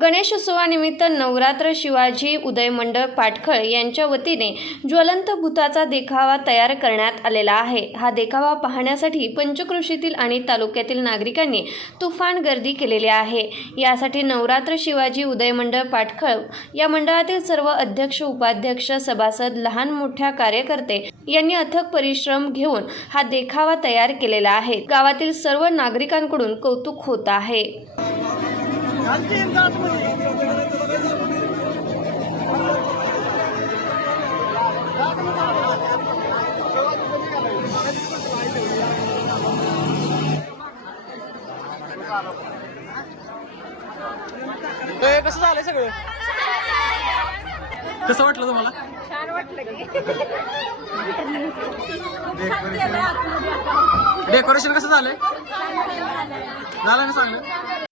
गणेशोत्सवानिमित्त नवरात्र शिवाजी उदय मंडळ पाटखळ यांच्या वतीने ज्वलंत भूताचा देखावा तयार करण्यात आलेला आहे. हा देखावा पाहण्यासाठी पंचकृषीतील आणि तालुक्यातील नागरिकांनी तुफान गर्दी केलेली आहे. यासाठी नवरात्र शिवाजी उदय मंडळ पाटखळ या मंडळातील सर्व अध्यक्ष उपाध्यक्ष सभासद लहान मोठ्या कार्यकर्ते यांनी अथक परिश्रम घेऊन हा देखावा तयार केलेला आहे. गावातील सर्व नागरिकांकडून कौतुक होत आहे. ए, कसं झालंय सगळं? कसं वाटलं तुम्हाला? छान वाटलं की. डेकोरेशन कसं झालंय? झालं ना चांगलं?